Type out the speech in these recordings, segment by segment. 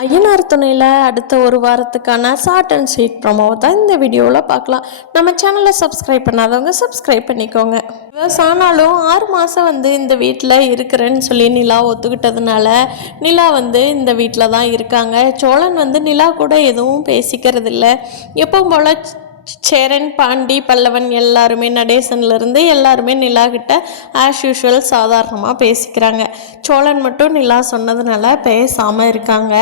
ஐயனார் துணையில் அடுத்த ஒரு வாரத்துக்கான ஷார்ட் அண்ட் ஸ்வீட் ப்ரோமோவை தான் இந்த வீடியோவில் பார்க்கலாம். நம்ம சேனலை சப்ஸ்கிரைப் பண்ணாதவங்க சப்ஸ்கிரைப் பண்ணிக்கோங்க. ஆனாலும் 6 மாதம் இந்த வீட்டில் இருக்கிறேன்னு சொல்லி நிலா ஒத்துக்கிட்டதுனால நிலா இந்த வீட்டில் தான் இருக்காங்க. சோழன் நிலா கூட எதுவும் பேசிக்கிறது இல்லை. எப்பவும் போல் சேரன், பாண்டி, பல்லவன் எல்லாருமே நடேசன்லேருந்து எல்லாருமே நிலா கிட்ட ஆஸ் யூஷுவல் சாதாரணமாக பேசிக்கிறாங்க. சோழன் மட்டும் நிலா சொன்னதுனால பேசாமல் இருக்காங்க.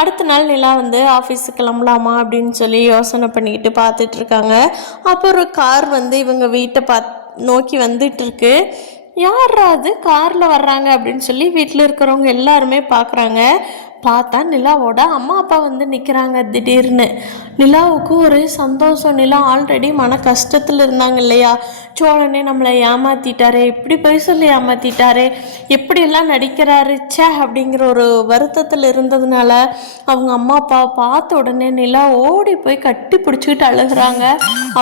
அடுத்த நாள் நிலா ஆஃபீஸுக்கு கிளம்பலாமா அப்படின்னு சொல்லி யோசனை பண்ணிக்கிட்டு பார்த்துட்ருக்காங்க. அப்போ ஒரு கார் இவங்க வீட்டை நோக்கி வந்துட்டுருக்கு. யாரா அது காரில் வர்றாங்க அப்படின்னு சொல்லி வீட்டில் இருக்கிறவங்க எல்லாருமே பார்க்குறாங்க. பார்த்தா நிலாவோட அம்மா அப்பா நிற்கிறாங்க. திடீர்னு நிலாவுக்கு ஒரு சந்தோஷம். நிலா ஆல்ரெடி மன கஷ்டத்தில் இருந்தாங்க இல்லையா. சோழனே நம்மளை ஏமாற்றிட்டாரே, இப்படி போய் சொல்லி ஏமாற்றிட்டாரே, எப்படியெல்லாம் நடிக்கிறாரு சே அப்படிங்கிற ஒரு வருத்தத்தில் இருந்ததுனால அவங்க அம்மா அப்பாவை பார்த்த உடனே நிலா ஓடி போய் கட்டி பிடிச்சிக்கிட்டு அழுகிறாங்க.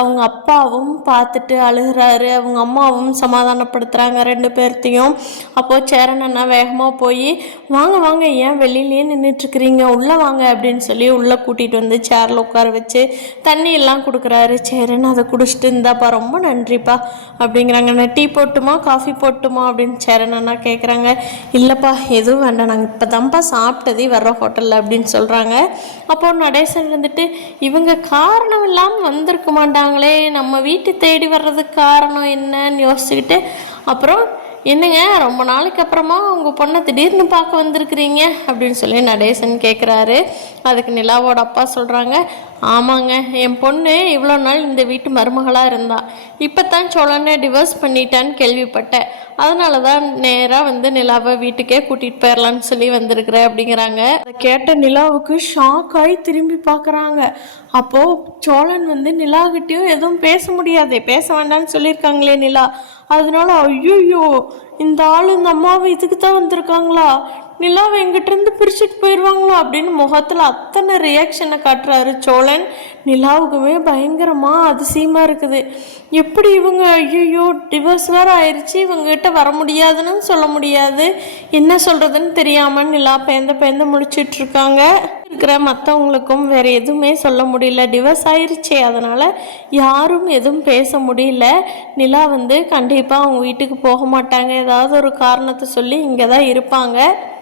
அவங்க அப்பாவும் பார்த்துட்டு அழுகிறாரு. அவங்க அம்மாவும் சமாதானப்படுத்துகிறாங்க 2 பேர்த்தையும். அப்போது சேரன் அண்ணா வேகமாக போய் வாங்க வாங்க, ஏன் வெளியிலேயே நின்றுட்டுருக்குறீங்க, உள்ளே வாங்க அப்படின்னு சொல்லி உள்ளே கூட்டிகிட்டு சேரில் உட்கார வச்சு தண்ணி எல்லாம் கொடுக்குறாரு. சேரன் அதை குடிச்சிட்டு இருந்தாப்பா, ரொம்ப நன்றிப்பா அப்படிங்கிறாங்க. நான் டீ போட்டுமா காஃபி போட்டுமா அப்படின்னு சேரன் அண்ணா கேட்குறாங்க. இல்லைப்பா எதுவும் வேண்டாம், நாங்கள் இப்போ தான்ப்பா சாப்பிட்டதே வர்ற ஹோட்டலில் அப்படின்னு சொல்கிறாங்க. அப்போது நடேசன் இவங்க காரணம் இல்லாமல் வந்திருக்க மாட்டாங்களே, நம்ம வீட்டு தேடி வர்றதுக்கு காரணம் என்னன்னு யோசிச்சுக்கிட்டு அப்புறம் என்னங்க ரொம்ப நாளைக்கு அப்புறமா உங்கள் பொண்ணை திடீர்னு பார்க்க வந்திருக்கிறீங்க அப்படின்னு சொல்லி நடேசன் கேட்குறாரு. அதுக்கு நிலாவோட அப்பா சொல்கிறாங்க, ஆமாங்க, என் பொண்ணு இவ்வளோ நாள் இந்த வீட்டு மருமகளாக இருந்தா. இப்போ தான் சோழனை டிவோர்ஸ் பண்ணிட்டான்னு கேள்விப்பட்டேன். அதனால தான் நேராக நிலாவை வீட்டுக்கே கூட்டிகிட்டு போயிடலான்னு சொல்லி வந்திருக்கிறேன் அப்படிங்கிறாங்க. அதை கேட்ட நிலாவுக்கு ஷாக் ஆகி திரும்பி பார்க்குறாங்க. அப்போது சோழன் நிலாகிட்டையும் எதுவும் பேச முடியாதே, பேச வேண்டாம்னு சொல்லியிருக்காங்களே நிலா. அதனால ஐயோ இந்த ஆள் இந்த அம்மாவை இதுக்கு தான் வந்திருக்காங்களா, நிலாவை எங்கிட்டேருந்து பிரிச்சுட்டு போயிடுவாங்களோ அப்படின்னு முகத்தில் அத்தனை ரியாக்ஷனை காட்டுறாரு சோழன். நிலாவுக்குமே பயங்கரமாக அதிசயமாக இருக்குது. எப்படி இவங்க ஐயோ டிவோர்ஸ் வேறு ஆயிடுச்சு, இவங்ககிட்ட வர முடியாதுன்னு சொல்ல முடியாது, என்ன சொல்கிறதுன்னு தெரியாமல் நிலா பேந்த முழிச்சிட்ருக்காங்க. இருக்கிற மற்றவங்களுக்கும் வேறு எதுவுமே சொல்ல முடியல, டிவோர்ஸ் ஆயிடுச்சே, அதனால் யாரும் எதுவும் பேச முடியல. நிலா கண்டிப்பாக அவங்க வீட்டுக்கு போக மாட்டாங்க, ஏதாவது ஒரு காரணத்தை சொல்லி இங்கே தான் இருப்பாங்க.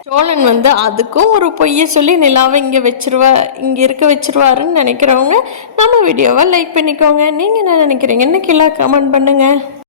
சோழன் அதுக்கும் ஒரு பொய்யை சொல்லி நிலாவை இங்கே இருக்க வச்சிருவாருன்னு நினைக்கிறவங்க நம்ம வீடியோவை லைக் பண்ணிக்கோங்க. நீங்கள் என்ன நினைக்கிறீங்கன்னு கீழே கமெண்ட் பண்ணுங்கள்.